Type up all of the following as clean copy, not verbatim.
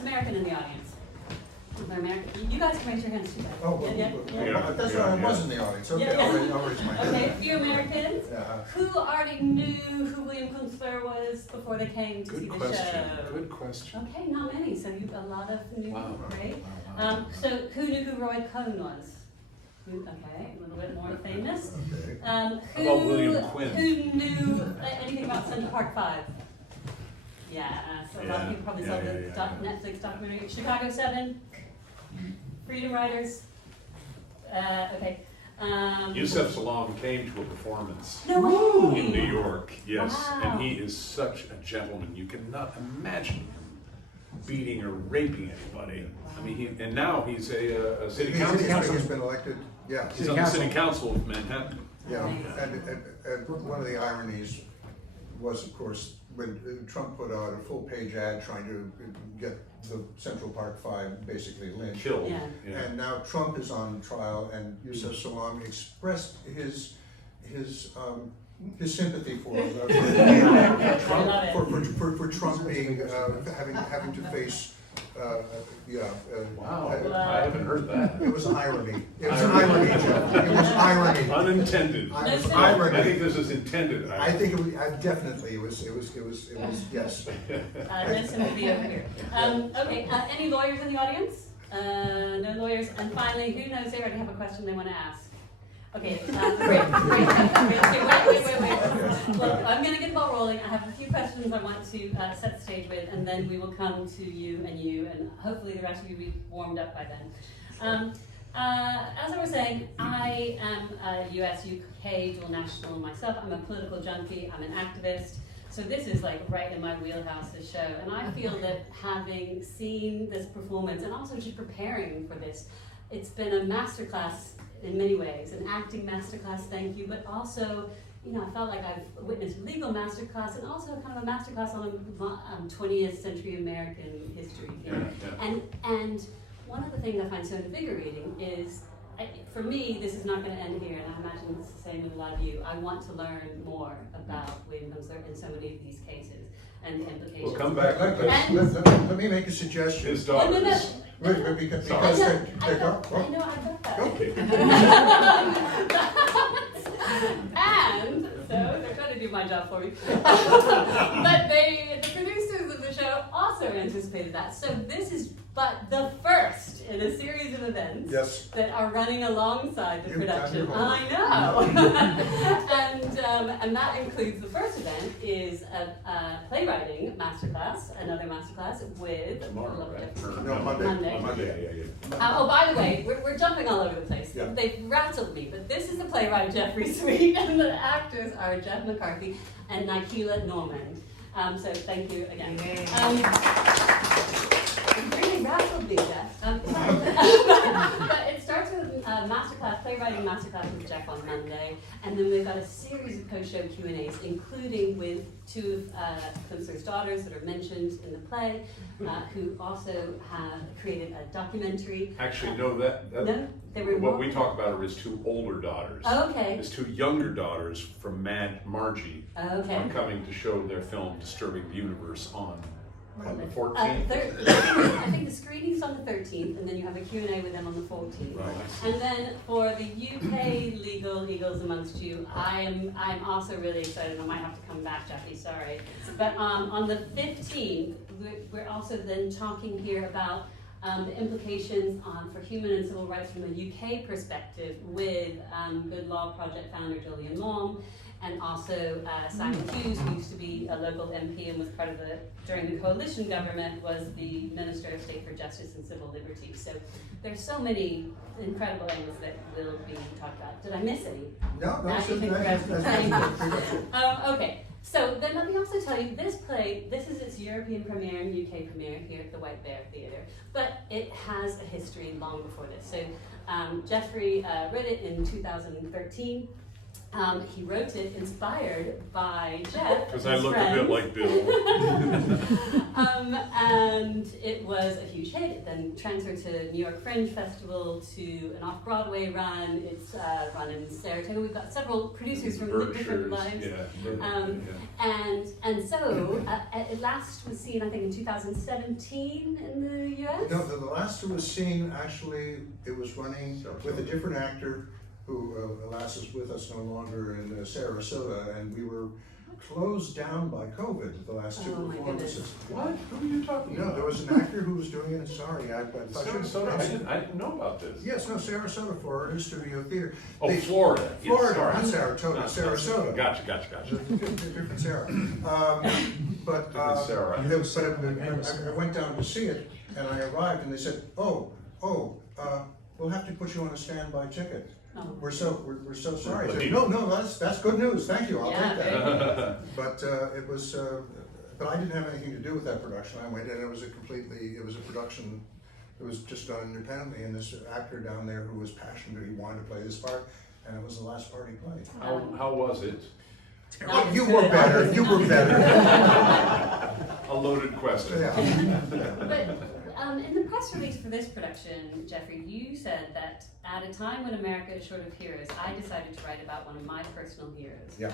who's American in the audience? American. You guys can raise your hands too. Oh, well, that's why I was in the audience. Okay, I'll raise my hand. Okay, a few Americans. Yeah. Who already knew who William Kunstler was before they came to see the show? Good question. Okay, not many. So you a lot of new. Wow. Great. Wow. So who knew who Roy Cohn was? Okay, a little bit more famous. Okay. How about William Quinn? Who knew anything about Central Park 5? Yeah, so a lot of people probably saw the Netflix documentary. Chicago 7? Freedom Riders? Okay. Yusef Salaam came to a performance No way! in New York, yes, Wow. and he is such a gentleman. You cannot imagine him beating or raping anybody. I mean, and now he's a city councilman. He's been elected, yeah. He's on the city council of Manhattan. Yeah, and one of the ironies was, of course, when Trump put out a full-page ad trying to get the Central Park 5 basically lynched. Killed. Yeah. Yeah. And now Trump is on trial, and Yusef Salaam expressed his sympathy for for Trump being having to face. Wow, I haven't heard that. It was irony. It was irony, Jeff. It was irony. Unintended. It was irony. I think this is intended. I think it was definitely. It was. Yes. Listen to the over here. Okay, any lawyers in the audience? No lawyers. And finally, who knows they already have a question they want to ask? Okay, great. Wait. Look, I'm going to get the ball rolling. I have a few questions I want to set the stage with, and then we will come to you, and hopefully the rest of you will be warmed up by then. As I was saying, I am a US, UK dual national myself. I'm a political junkie. I'm an activist. So this is like right in my wheelhouse, this show. And I feel that having seen this performance and also just preparing for this, it's been a masterclass in many ways, an acting masterclass, thank you, but also, you know, I felt like I've witnessed legal masterclass and also kind of a masterclass on 20th century American history. You know? And one of the things I find so invigorating is, for me, this is not going to end here, and I imagine it's the same with a lot of you. I want to learn more about William Kunstler in so many of these cases and the implications. We'll come back. Let me make a suggestion. His daughters. No. Because I know, I got that. Okay. And so they're trying to do my job for me. But the producers of the show also anticipated that. So this is but the first in a series of events that are running alongside the production. I know. And that includes the first event is a playwriting masterclass, another masterclass with Monday. Oh, by the way, we're jumping all over the place. Yeah. They've rattled me, but this is the playwright Jeffrey Sweet, and the actors are Jeff McCarthy and Nikela Norman. So thank you again. It really rattled me, Jeff. But it starts with masterclass, playwriting masterclass with Jeff on Monday, and then we've got a series of post-show Q&As, including with two of Kunstler's daughters that are mentioned in the play, who also have created a documentary. Actually, no, that they were what we talk about are his two older daughters. Okay. His two younger daughters from Margie are coming to show their film Disturbing the Universe on the 14th. I think the screening's on the 13th, and then you have a Q&A with them on the 14th. Right. And then for the UK legal Eagles amongst you, I'm also really excited. I might have to come back, Jeffy, sorry. But on the 15th, we're also then talking here about the implications for human and civil rights from a UK perspective with Good Law Project founder Julian Long, and also Simon Hughes, who used to be a local MP and was part of during the coalition government, was the Minister of State for Justice and Civil Liberties. So there's so many incredible angles that will be talked about. Did I miss any? No, that's okay. So then let me also tell you, this play, this is its European premiere and UK premiere here at the White Bear Theatre, but it has a history long before this. So Jeffrey read it in 2013. He wrote it inspired by Jeff. Because I look a bit like Bill. And it was a huge hit. It then transferred to New York Fringe Festival, to an off-Broadway run. It's run in Saratoga. We've got several producers from different lives. And so it last was seen, I think, in 2017 in the US. No, the last it was seen, actually, it was running with a different actor who, alas, is with us no longer in Sarasota, and we were closed down by COVID the last two performances. What? Who are you talking about? No, there was an actor who was doing it. Sorry, I Sarasota? I didn't know about this. Yes, no, Sarasota, Florida Studio Theater. Oh, Florida. Florida, Yes, not Saratoga, Sarasota. Gotcha. Different Sarah. But Sarah. I went down to see it, and I arrived, and they said, we'll have to put you on a standby ticket. Oh. We're so sorry. I said, no, that's good news. Thank you. I'll take that. But it was, but I didn't have anything to do with that production. I went in. It was a production. It was just done independently, and this actor down there who was passionate, he wanted to play this part, and it was the last part he played. How was it? Oh, you were better. You were better. A loaded question. Yeah. But in the press release for this production, Jeffrey, you said that at a time when America is short of heroes, I decided to write about one of my personal heroes. Yeah.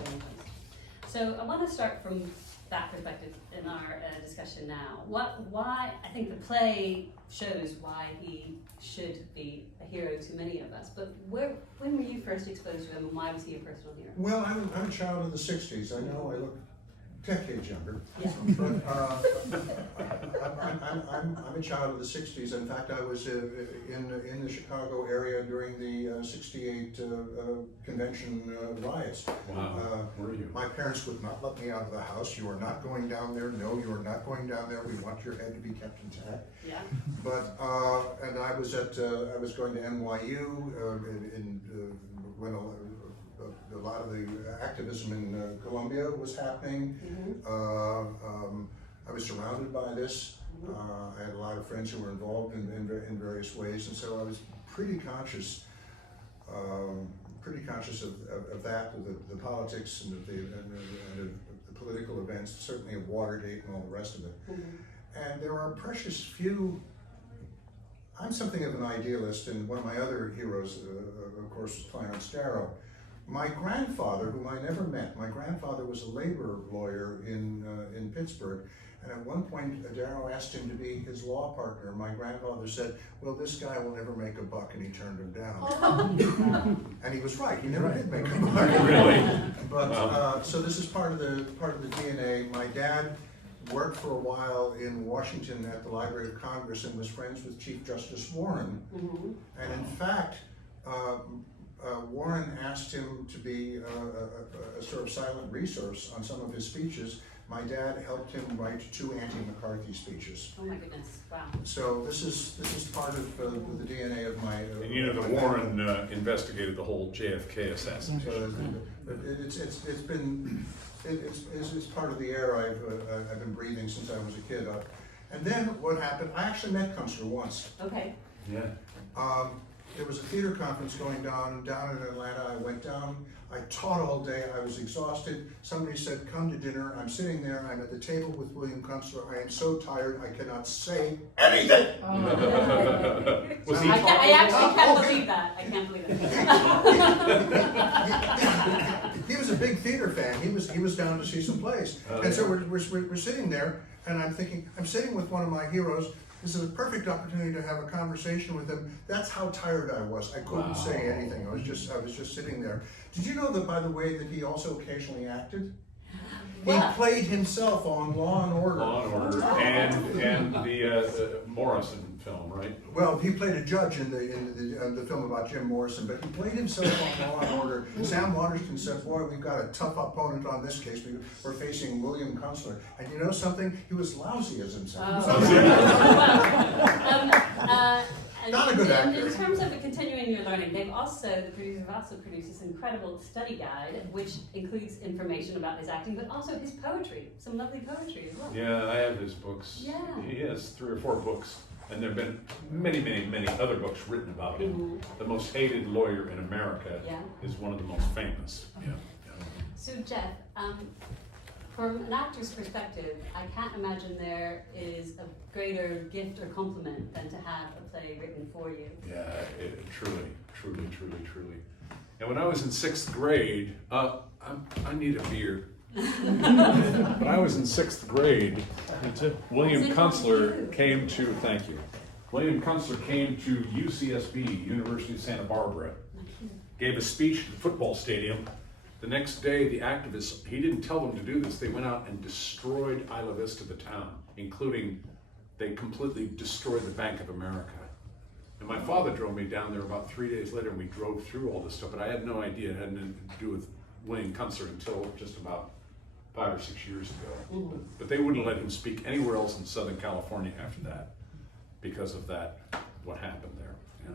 So I want to start from that perspective in our discussion now. Why? I think the play shows why he should be a hero to many of us. But when were you first exposed to him, and why was he a personal hero? Well, I'm a child of the '60s. I know I look decades younger. Yeah. But I'm a child of the '60s. In fact, I was in the Chicago area during the '68 convention riots. Wow. Were you? My parents would not let me out of the house. You are not going down there. No, you are not going down there. We want your head to be kept intact. Yeah. But and I was going to NYU when a lot of the activism in Colombia was happening. Mm-hmm. I was surrounded by this. I had a lot of friends who were involved in various ways, and so I was pretty conscious of that, of the politics and of the political events, certainly of Watergate and all the rest of it. Mm-hmm. And there are precious few. I'm something of an idealist, and one of my other heroes, of course, was Clarence Darrow. My grandfather, whom I never met, my grandfather was a labor lawyer in Pittsburgh, and at one point Darrow asked him to be his law partner. My grandfather said, well, this guy will never make a buck, and he turned him down. And he was right, he never did make a buck. Really? But, so this is part of the DNA. My dad worked for a while in Washington at the Library of Congress and was friends with Chief Justice Warren. Mm-hmm. And in fact, Warren asked him to be a sort of silent resource on some of his speeches. My dad helped him write 2 anti-McCarthy speeches. Oh my goodness! Wow. So this is part of the DNA of my. And you know, the Warren investigated the whole JFK assassination. It's part of the air I've been breathing since I was a kid. And then what happened? I actually met Kunstler once. Okay. Yeah. There was a theater conference going down in Atlanta. I went down. I taught all day. I was exhausted. Somebody said, come to dinner. I'm sitting there. I'm at the table with William Kunstler. I am so tired. I cannot say anything. Was he I actually can't believe that. I can't believe that. He was a big theater fan. He was down to see some plays. And so we're sitting there, and I'm thinking, I'm sitting with one of my heroes. This is a perfect opportunity to have a conversation with him. That's how tired I was. I couldn't say anything. I was just sitting there. Did you know that, by the way, that he also occasionally acted? He played himself on Law and Order. Law and Order, and the Morrison film, right? Well, he played a judge in the film about Jim Morrison, but he played himself on Law and Order. Sam Waterston said, "Boy, we've got a tough opponent on this case. We're facing William Kunstler." And you know something? He was lousy as himself. Not a good actor. In terms of continuing your learning, the producers have also produced this incredible study guide, which includes information about his acting, but also his poetry, some lovely poetry as well. Yeah, I have his books. Yeah. He has 3 or 4 books. and there have been many, many, many other books written about him. The most hated lawyer in America is one of the most famous. Yeah. So Jeff, from an actor's perspective, I can't imagine there is a greater gift or compliment than to have a play written for you. Yeah, truly. And when I was in 6th grade, I need a beer. When I was in 6th grade, William Kunstler came to, thank you. William Kunstler came to UCSB, University of Santa Barbara, gave a speech at the football stadium. The next day, the activists, he didn't tell them to do this, they went out and destroyed Isla Vista, the town, including, they completely destroyed the Bank of America. And my father drove me down there about 3 days later, and we drove through all this stuff, but I had no idea it had anything to do with William Kunstler until just about 5 or 6 years ago. But they wouldn't let him speak anywhere else in Southern California after that, because of that, what happened there. Yeah.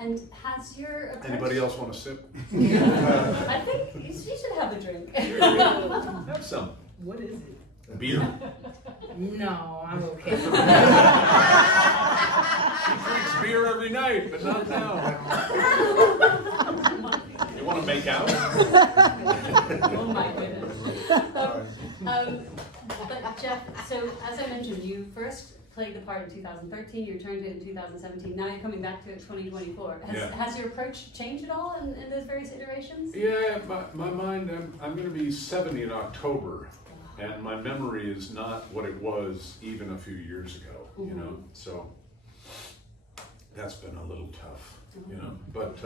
And has your approach... Anybody else want to sip? I think you should have a drink. Have some. What is it? Beer. No, I'm okay. He drinks beer every night, but not now. You want to make out? Oh my goodness. But Jeff, so as I mentioned, you first played the part in 2013, you returned to it in 2017, now you're coming back to it in 2024. Has your approach changed at all in those various iterations? Yeah, my mind, I'm going to be 70 in October, and my memory is not what it was even a few years ago, you know, so that's been a little tough, you know, but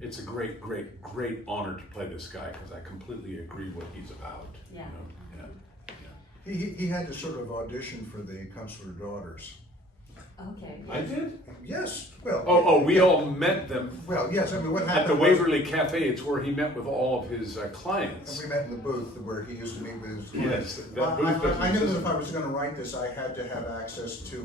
it's a great, great, great honor to play this guy, because I completely agree what he's about, you know, He had to sort of audition for the Kunstler daughters. Okay. I did? Yes, well. Oh, we all met them. Well, yes, I mean, what happened At the was- Waverly Cafe, it's where he met with all of his clients. And we met in the booth where he used to meet with his clients. Yes, that booth doesn't I knew that exist. if I was going to write this, I had to have access to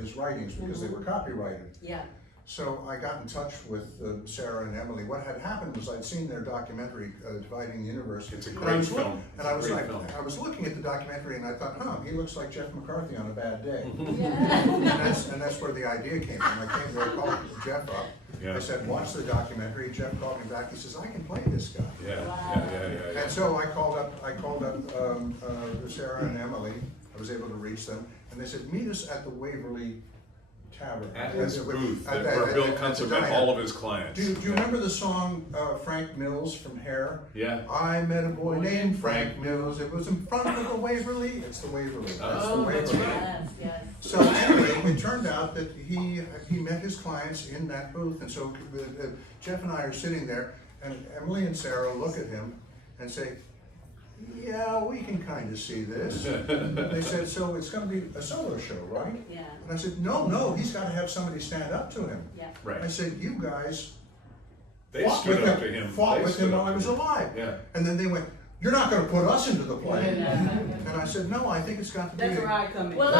his writings because they were copyrighted. Yeah. So I got in touch with Sarah and Emily. What had happened was I'd seen their documentary, Dividing the Universe. It's a And great film. And I was Great like, film. I was looking at the documentary and I thought, he looks like Jeff McCarthy on a bad day. Yeah. And that's where the idea came from. I came there, called Jeff up. Yeah. I said, watch the documentary. Jeff called me back. He says, I can play this guy. Yeah. And so I called up Sarah and Emily. I was able to reach them, and they said, meet us at the Waverly Tavern. At his booth, at where Bill the Kunstler met diner. all of his clients. Do you remember the song Frank Mills from Hair? Yeah. I met a boy named Frank Mills. It was in front of the Waverly. It's the Waverly. Oh, that's right. Yes. So anyway, it turned out that he met his clients in that booth, and so Jeff and I are sitting there, and Emily and Sarah look at him and say, yeah, we can kind of see this. They said, so it's going to be a solo show, right? Yeah. And I said, no, he's got to have somebody stand up to him. Yeah. Right. I said, you guys They stood up to him. fought They with stood him up while I to was him. alive. Yeah. And then they went, you're not going to put us into the play. Yeah. And I said, no, I think it's got to be. That's where I come in. Well,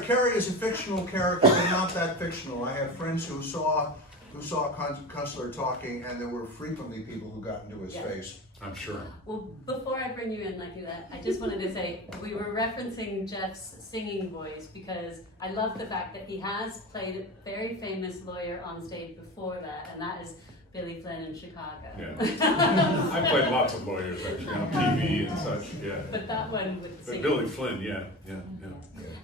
Kerry is a fictional character, but not that fictional. I have friends who saw Kunstler talking, and there were frequently people who got into his face. I'm sure. Well, before I bring you in like that, I just wanted to say we were referencing Jeff's singing voice because I love the fact that he has played a very famous lawyer on stage before that, and that is Billy Flynn in Chicago. Yeah. I played lots of lawyers actually on TV and such. Yeah. But that one with But singing. Billy Flynn, yeah.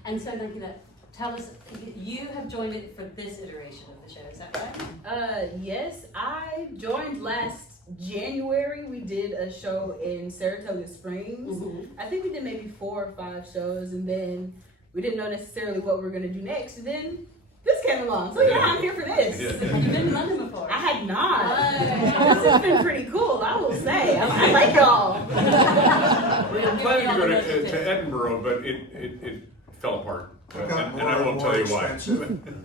And so, Nikita, tell us, you have joined it for this iteration of the show, is that right? Yes, I joined last January. We did a show in Saratoga Springs. I think we did maybe 4 or 5 shows, and then we didn't know necessarily what we were going to do next. And then this came along. So yeah, I'm here for this. Yeah. Have you been to London before? I had not. Oh. This has been pretty cool, I will say. I like y'all. We were planning to go to Edinburgh, but it fell apart. It got And I won't tell you why. expensive.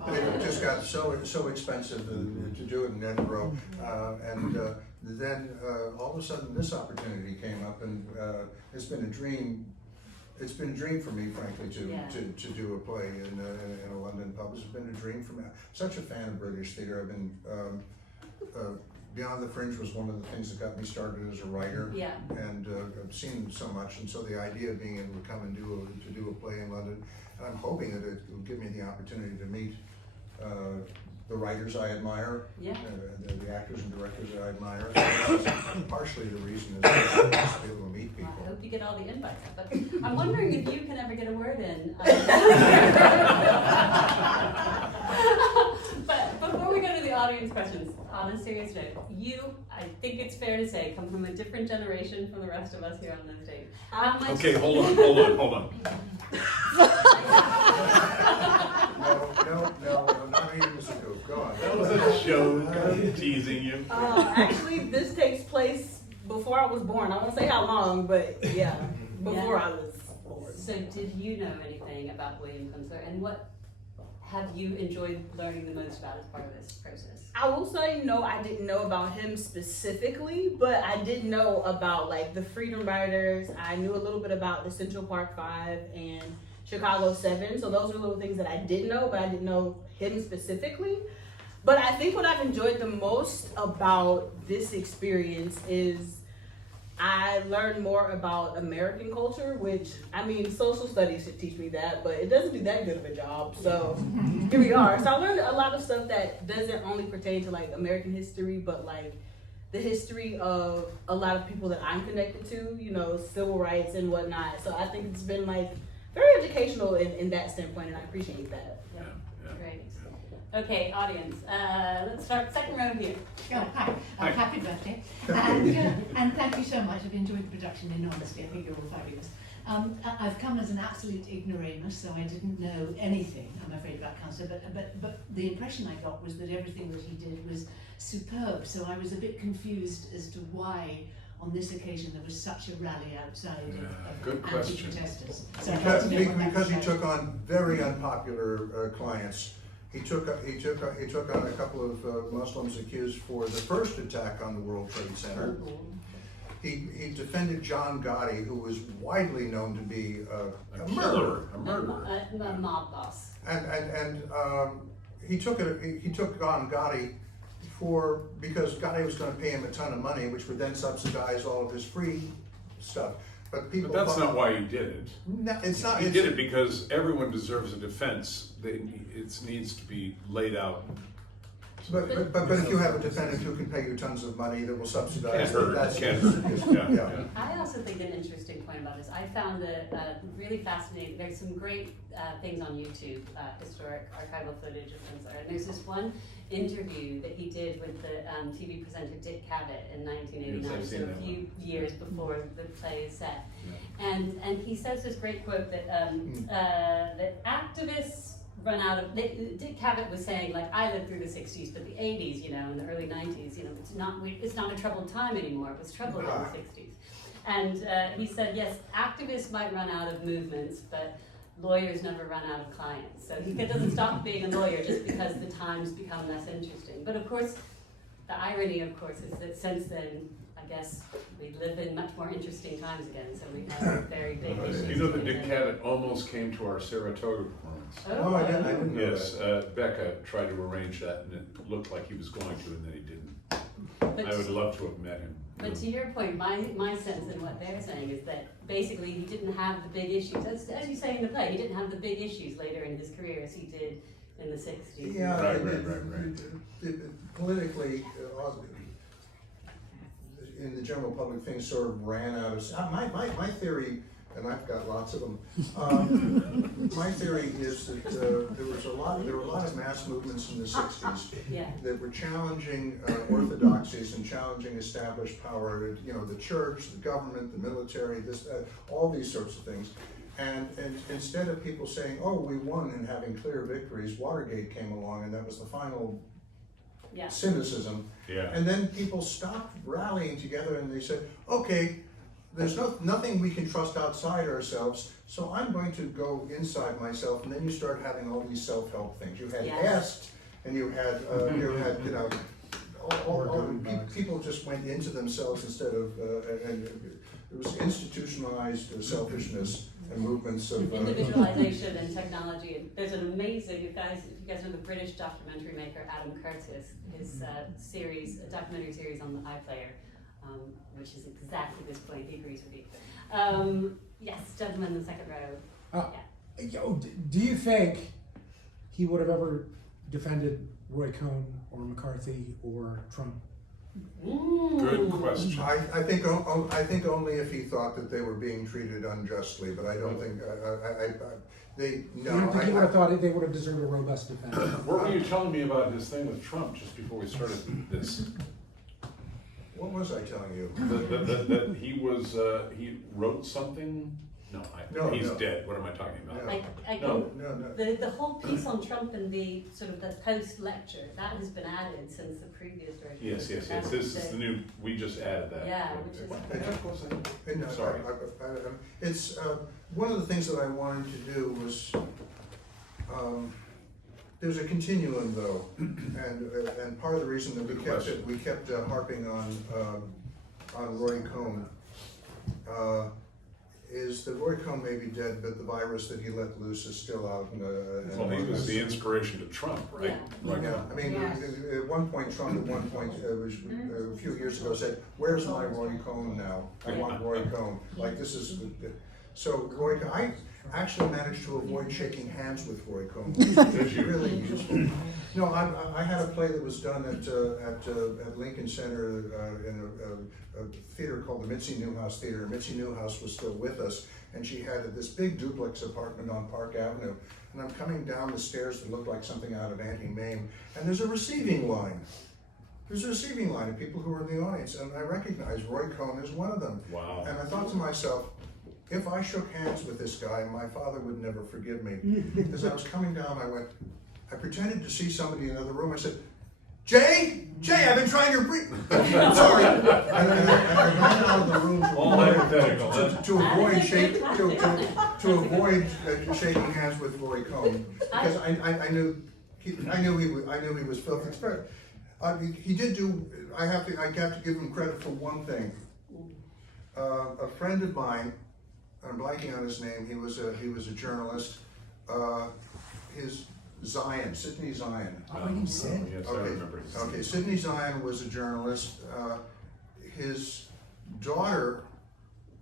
It just got so expensive to do it in Edinburgh, and then all of a sudden this opportunity came up, and it's been a dream. It's been a dream for me, frankly, to do a play in a London pub. It's been a dream for me. I'm such a fan of British theatre. I've been Beyond the Fringe was one of the things that got me started as a writer. Yeah. And I've seen so much, and so the idea of being able to come and do a play in London, and I'm hoping that it will give me the opportunity to meet the writers I admire, Yeah. the actors and directors that I admire. So partially the reason is to be able to meet Well, people. I hope you get all the invites, but I'm wondering if you can ever get a word in. But before we go to the audience questions, on a serious note, you, I think it's fair to say, come from a different generation from the rest of us here on the stage. How much? Okay, hold on. No, I'm not even as a goof. Go on. That was a joke. I'm teasing you. Actually, this takes place before I was born. I won't say how long, but yeah, before I was born. So did you know anything about William Kunstler, and what have you enjoyed learning the most about as part of this process? I will say no, I didn't know about him specifically, but I did know about like the Freedom Riders. I knew a little bit about the Central Park 5 and Chicago 7. So those are little things that I did know, but I didn't know him specifically. But I think what I've enjoyed the most about this experience is I learned more about American culture, which, I mean, social studies should teach me that, but it doesn't do that good of a job. So here we are. So I learned a lot of stuff that doesn't only pertain to like American history, but like the history of a lot of people that I'm connected to, you know, civil rights and whatnot. So I think it's been like very educational in that standpoint, and I appreciate that. Yeah. Great. Okay, audience. Let's start second row here. Oh, hi. Hi. Happy birthday. And thank you so much. I've enjoyed the production enormously. I think you're all fabulous. I've come as an absolute ignoramus, so I didn't know anything, I'm afraid, about Kunstler, but the impression I got was that everything that he did was superb, so I was a bit confused as to why on this occasion there was such a rally outside Good of question. anti-protesters. So I'd like to know what that Because he was took on very unpopular clients. He took on a couple of Muslims accused for the first attack on the World Trade Center. He defended John Gotti, who was widely known to be a murderer. A murderer. A mob boss. And he took on Gotti because Gotti was going to pay him a ton of money, which would then subsidize all of his free stuff. But But that's not why he did it. No, it's not. He did it because everyone deserves a defense. It needs to be laid out. But if you have a defendant who can pay you tons of money that will subsidize Can't hurt. that's Can't hurt. Yeah. I also think an interesting point about this, I found it really fascinating. There's some great things on YouTube, historic archival footage of Kunstler. And there's this one interview that he did with the TV presenter Dick Cavett in 1989, Yes, I've so seen a that few years before the play is set. And he says this great quote that that activists run out of. Dick Cavett was saying, like, I lived through the '60s, but the '80s, you know, and the early '90s, you know, it's not a troubled time anymore. It was troubled in the '60s. And he said, yes, activists might run out of movements, but lawyers never run out of clients. So he doesn't stop being a lawyer just because the times become less interesting. But of course, the irony, of course, is that since then, I guess we live in much more interesting times again. So we've had very big issues. You know that Dick Cavett almost came to our Saratoga performance. Oh, I didn't know Yes, that. Becca tried to arrange that, and it looked like he was going to, and then he didn't. But I would love to have met him. But to your point, my sense in what they're saying is that basically he didn't have the big issues, as you say in the play, he didn't have the big issues later in his career as he did in the 60s. Yeah, Right. Politically, in the general public, things sort of ran out of. My theory, and I've got lots of them. My theory is that there were a lot of mass movements in the '60s that were challenging orthodoxies and challenging established power. You know, the church, the government, the military, all these sorts of things. And instead of people saying, "Oh, we won," and having clear victories, Watergate came along, and that was the final cynicism. Yeah. And then people stopped rallying together, and they said, "Okay, there's nothing we can trust outside ourselves, so I'm going to go inside myself." And then you start having all these self-help things. You had EST, and you had you know, people just went into themselves instead of, and it was institutionalized selfishness and movements of individualization and technology. And there's an amazing, if you guys know the British documentary maker Adam Curtis, his documentary series on the iPlayer, which is exactly this point. He agrees with you. Yes, gentleman in the second row. Do you think he would have ever defended Roy Cohn or McCarthy or Trump? Good question. I think only if he thought that they were being treated unjustly, but I don't think You don't think he would have thought they would have deserved a robust defense? What were you telling me about his thing with Trump just before we started this? What was I telling you? That he wrote something? No, he's dead. What am I talking about? No. The whole piece on Trump and the sort of the post lecture that has been added since the previous version. Yes. This is the new. We just added that. Yeah, which is. What the heck was I? Sorry. It's one of the things that I wanted to do was. There's a continuum though, and part of the reason that we kept harping on Roy Cohn is that Roy Cohn may be dead, but the virus that he let loose is still out. Well, he was the inspiration to Trump, right? Yeah. I mean, at one point, Trump a few years ago said, "Where's my Roy Cohn now? I want Roy Cohn." Like this is so Roy Cohn. I actually managed to avoid shaking hands with Roy Cohn. It's really useful. No, I had a play that was done at Lincoln Center in a theater called the Mitzi Newhouse Theater. Mitzi Newhouse was still with us, and she had this big duplex apartment on Park Avenue. And I'm coming down the stairs that looked like something out of Auntie Mame, and there's a receiving line. There's a receiving line of people who are in the audience, and I recognized Roy Cohn as one of them. Wow. And I thought to myself, if I shook hands with this guy, my father would never forgive me. As I was coming down, I pretended to see somebody in another room. I said, Jay, I've been trying to breathe. Sorry. And I ran out of the room to avoid shaking hands with Roy Cohn, because I knew he was filthy. He did do. I have to give him credit for one thing. A friend of mine, I'm blanking on his name. He was a journalist. His Sidney Zion. You said? Yes, I remember. Okay, Sidney Zion was a journalist. His daughter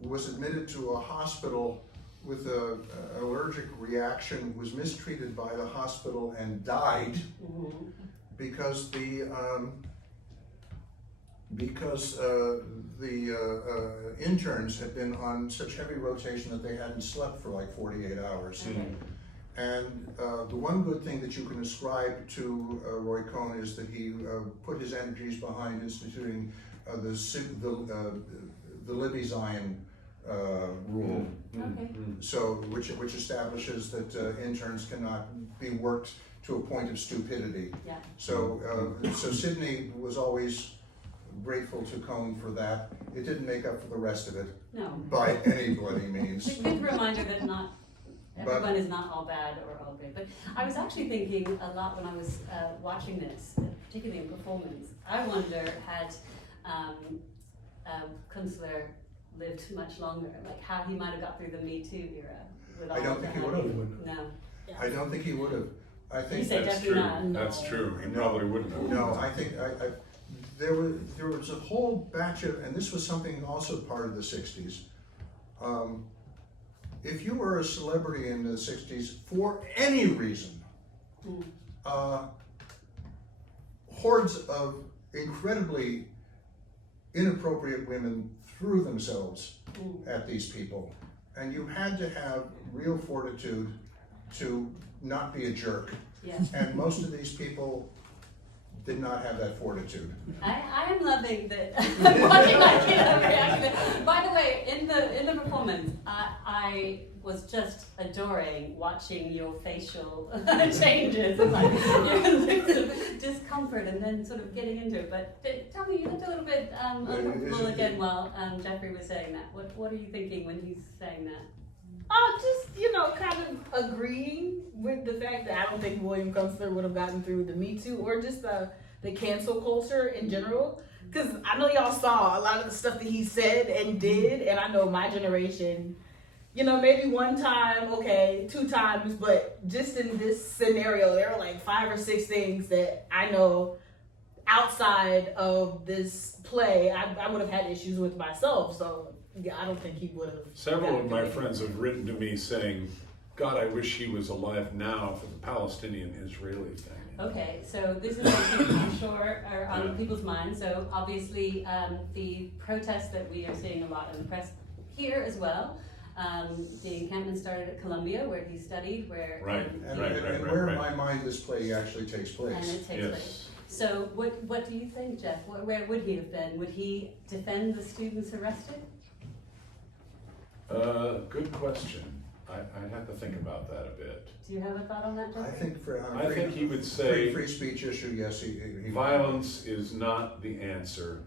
was admitted to a hospital with an allergic reaction, was mistreated by the hospital and died because the interns had been on such heavy rotation that they hadn't slept for like 48 hours. And the one good thing that you can ascribe to Roy Cohn is that he put his energies behind instituting the Libby Zion rule. So, which establishes that interns cannot be worked to a point of stupidity. Yeah. So Sidney was always grateful to Cohn for that. It didn't make up for the rest of it. No. By any bloody means. It's a good reminder that everyone is not all bad or all good. But I was actually thinking a lot when I was watching this, particularly in performance. I wonder had Kunstler lived much longer, like how he might have got through the Me Too era. With all I don't think he would have. No. I don't think he would have. I think that's true. Not. That's true. He probably wouldn't have. No, I think there was a whole batch of, and this was something also part of the 60s. If you were a celebrity in the 60s, for any reason, hordes of incredibly inappropriate women threw themselves at these people. And you had to have real fortitude to not be a jerk. Yes. And most of these people did not have that fortitude. I am loving that. I'm watching my kid reaction. By the way, in the performance, I was just adoring watching your facial changes and like your looks of discomfort and then sort of getting into it. But tell me, you looked a little bit uncomfortable again while Jeffrey was saying that. What are you thinking when he's saying that? Just, kind of agreeing with the fact that I don't think William Kunstler would have gotten through the Me Too or just the cancel culture in general. Because I know y'all saw a lot of the stuff that he said and did, and I know my generation you know, maybe one time, okay, 2 times, but just in this scenario, there are like 5 or 6 things that I know outside of this play I would have had issues with myself. So yeah, I don't think he would have. Several of my friends have written to me saying, God, I wish he was alive now for the Palestinian-Israeli thing. Okay, so this is something I'm sure are on people's minds. So obviously the protests that we are seeing a lot in the press here as well. The encampment started at Columbia, where he studied, where And where in my mind this play actually takes place. and it takes place. So what do you think, Jeff? Where would he have been? Would he defend the students arrested? Good question. I'd have to think about that a bit. Do you have a thought on that, Jeff? I think for I think he would say free speech issue, yes, he violence is not the answer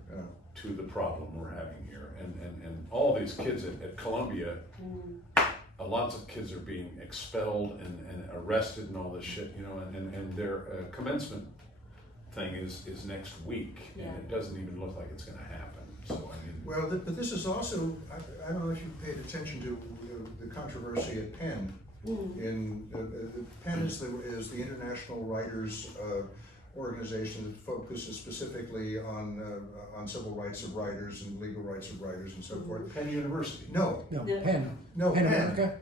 to the problem we're having here. And all these kids at Columbia, lots of kids are being expelled and arrested and all this shit, you know, and their commencement thing is next week, and it doesn't even look like it's going to happen. So I mean, well, but this is also, I don't know if you paid attention to the controversy at Penn. In Penn is the International Writers organization that focuses specifically on civil rights of writers and legal rights of writers and so forth. Penn University. No, Penn. no, Penn Penn. America.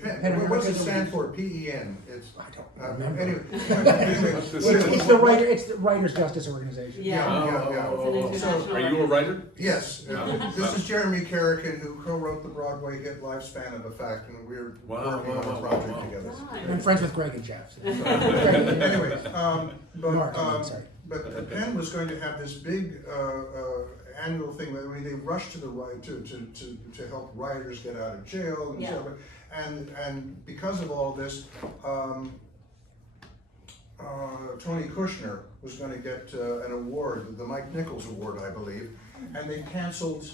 Penn. What does it stand for? PEN. It's I don't remember. anyway. What's this? It's the Writers' Justice Organization. It's an international Are you a writer? Yes, this is Jeremy Kerrigan, who co-wrote the Broadway hit Lifespan of Effect, and we're working on a project together. I'm friends with Greg and Jeff. So. Anyway, Mark, I'm sorry. but Penn was going to have this big annual thing. I mean, they rushed to the right to help writers get out of jail and so on. And because of all this, Tony Kushner was going to get an award, the Mike Nichols Award, I believe, and they've canceled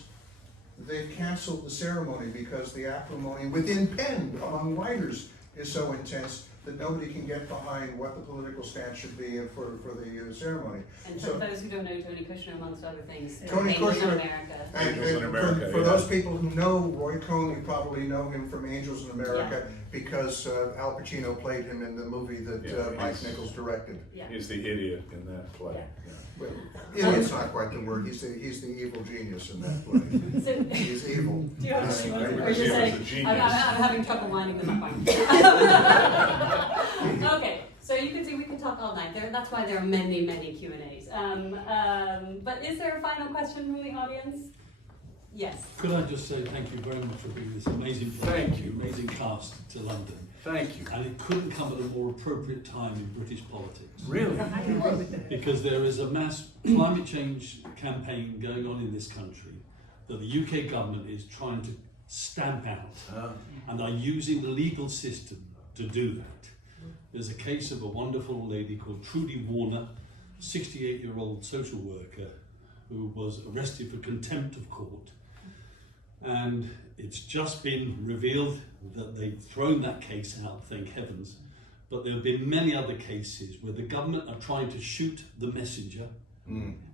the ceremony because the acrimony within Penn among writers is so intense that nobody can get behind what the political stance should be for the ceremony. And for those who don't know Tony Kushner, amongst other things, Tony Angels in Kushner, America. And in America, for those people who know Roy Cohn, you probably know him from Angels in America because Al Pacino played him in the movie that Mike Nichols directed. He's the idiot in that play. Well, idiot's not quite the word. He's the evil genius in that play. So, He's evil. do you have any Right. or just He was a saying, genius. I'm having trouble winding them up. Okay, so you can see we can talk all night. That's why there are many, many Q&As. But is there a final question from the audience? Yes. Could I just say thank you very much for bringing this amazing Thank you. amazing cast to London. Thank you. And it couldn't come at a more appropriate time in British politics. Really? Because there is a mass climate change campaign going on in this country that the UK government is trying to stamp out and are using the legal system to do that. There's a case of a wonderful lady called Trudy Warner, 68-year-old social worker who was arrested for contempt of court. And it's just been revealed that they've thrown that case out, thank heavens. But there have been many other cases where the government are trying to shoot the messenger,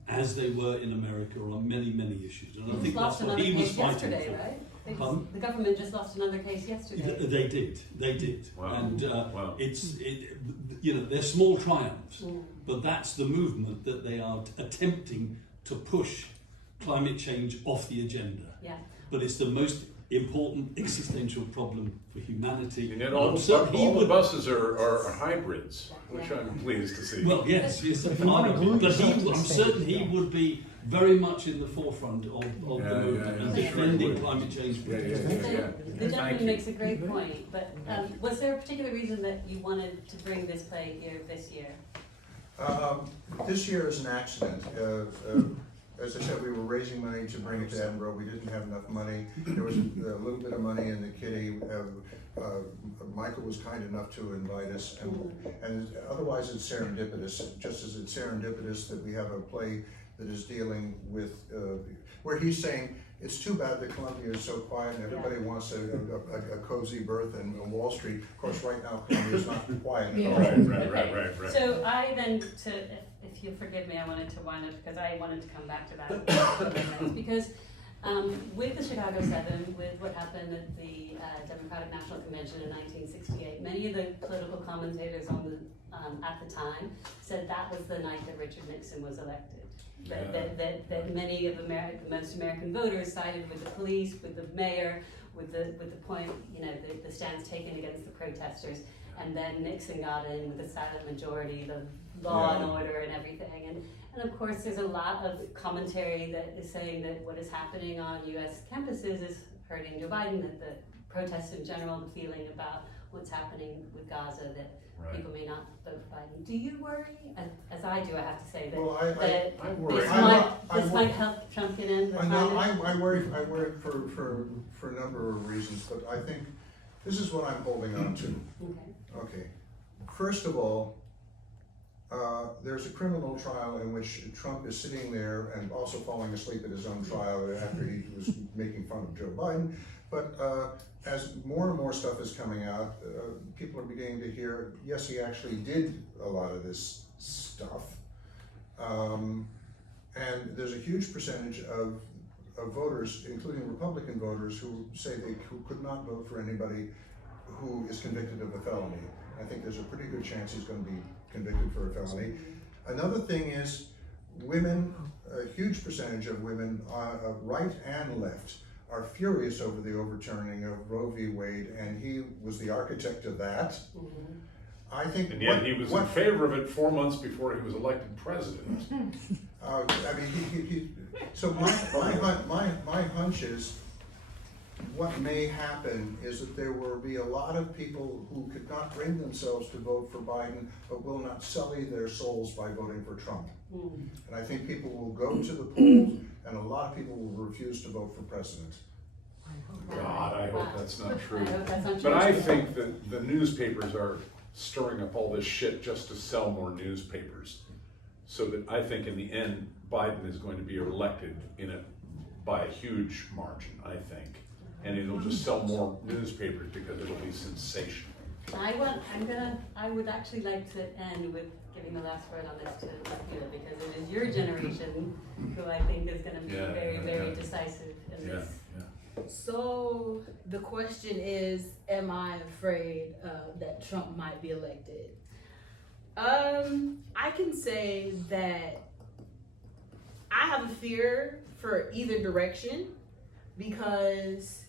as they were in America on many, many issues. And I think that's what he was fighting for. Right? The government just lost another case yesterday. They did. Wow. And Wow. they're small triumphs, but that's the movement that they are attempting to push climate change off the agenda. Yeah. But it's the most important existential problem for humanity. And yet all the buses are hybrids, which I'm pleased to see. Well, yes, If you want to glue but yourself to the I'm stage, certain he would be very much in the forefront of the movement and defending climate change. The gentleman makes a great point, but was there a particular reason that you wanted to bring this play here this year? This year is an accident. As I said, we were raising money to bring it to Edinburgh. We didn't have enough money. There was a little bit of money in the kitty. Michael was kind enough to invite us, and otherwise it's serendipitous. Just as it's serendipitous that we have a play that is dealing with where he's saying it's too bad that Columbia is so quiet and everybody wants a cozy berth in Wall Street. Of course, right now Columbia is not quiet at all. Right. So I then, if you'll forgive me, I wanted to wind up because I wanted to come back to that because with the Chicago 7, with what happened at the Democratic National Convention in 1968, many of the political commentators on the at the time said that was the night that Richard Nixon was elected. That many of most American voters sided with the police, with the mayor, with the point, the stance taken against the protesters, and then Nixon got in with a silent majority, the law and order and everything. And of course, there's a lot of commentary that is saying that what is happening on U.S. campuses is hurting Joe Biden, that the protests in general, the feeling about what's happening with Gaza, that people may not vote for Biden. Do you worry, as I do, I have to say, that, Well, I worry. this might help Trump get in? I worry for a number of reasons, but I think this is what I'm holding on to. Okay. First of all, there's a criminal trial in which Trump is sitting there and also falling asleep at his own trial after he was making fun of Joe Biden. But as more and more stuff is coming out, people are beginning to hear, yes, he actually did a lot of this stuff. And there's a huge percentage of voters, including Republican voters, who say who could not vote for anybody who is convicted of a felony. I think there's a pretty good chance he's going to be convicted for a felony. Another thing is women, a huge percentage of women, right and left, are furious over the overturning of Roe v. Wade, and he was the architect of that. I think, and yet he was in favor of it 4 months before he was elected president. I mean, so my hunch is, what may happen is that there will be a lot of people who could not bring themselves to vote for Biden, but will not sully their souls by voting for Trump. And I think people will go to the polls, and a lot of people will refuse to vote for president. God, I hope that's not true. I hope that's not true. But I think that the newspapers are stirring up all this shit just to sell more newspapers. So that I think in the end, Biden is going to be elected by a huge margin, I think. And it'll just sell more newspapers because it'll be sensational. I would actually like to end with giving the last word on this to Sheila, because it is your generation who I think is going to be very decisive in this. So the question is, am I afraid that Trump might be elected? I can say that I have a fear for either direction, because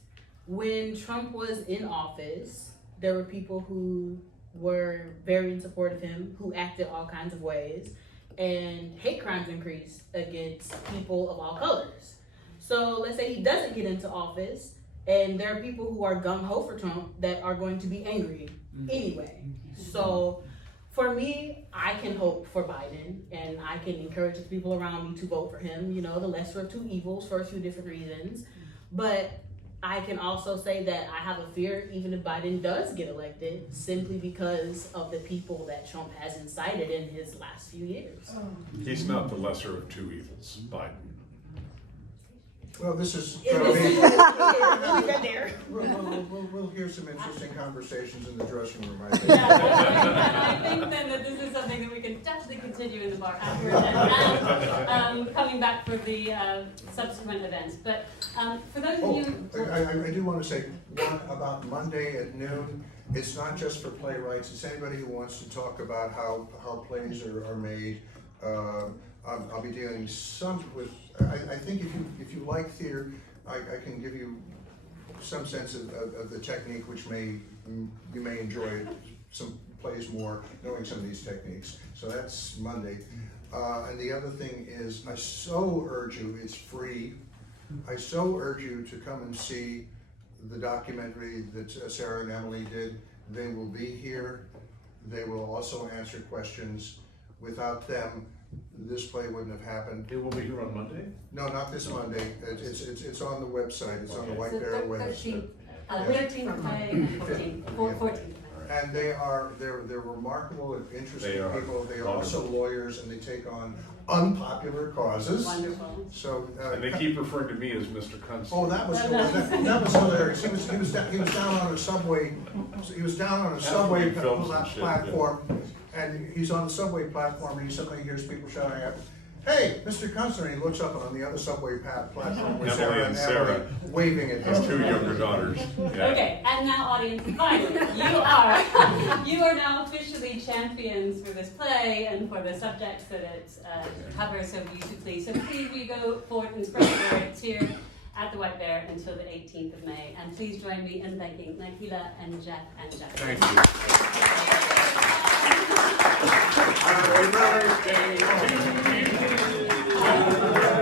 when Trump was in office, there were people who were very in support of him, who acted all kinds of ways, and hate crimes increased against people of all colors. So let's say he doesn't get into office, and there are people who are gung-ho for Trump that are going to be angry anyway. So for me, I can hope for Biden, and I can encourage the people around me to vote for him, the lesser of two evils for a few different reasons. But I can also say that I have a fear, even if Biden does get elected, simply because of the people that Trump has incited in his last few years. He's not the lesser of two evils, Biden. Well, this is. We'll hear some interesting conversations in the dressing room, I think. I think then that this is something that we can definitely continue in the bar afterwards, and coming back for the subsequent events. But for those of you, I do want to say one about Monday at noon. It's not just for playwrights. It's anybody who wants to talk about how plays are made. I'll be dealing some with. I think if you like theater, I can give you some sense of the technique, which you may enjoy some plays more, knowing some of these techniques. So that's Monday. And the other thing is, I so urge you, it's free. I so urge you to come and see the documentary that Sarah and Emily did. They will be here. They will also answer questions. Without them, this play wouldn't have happened. It will be here on Monday? No, not this Monday. It's on the website. It's on the White Bear website. 13th May and 14th. And they're remarkable and interesting people. They are also lawyers, and they take on unpopular causes. Wonderful. So and they keep referring to me as Mr. Kunstler. Oh, that was hilarious. He was down on a subway. He was down on a subway platform, and he's on the subway platform, and he suddenly hears people shouting at, hey, Mr. Kunstler, and he looks up on the other subway platform with Emily and Sarah. waving at His him. two younger daughters. Yeah. Okay, and now audience, finally, you are now officially champions for this play and for the subjects that it covers so beautifully. So please we go forward and spread the word. It's here at the White Bear until the 18th of May. And please join me in thanking Nakila and Jeff and Jack. Thank you. Happy birthday to you.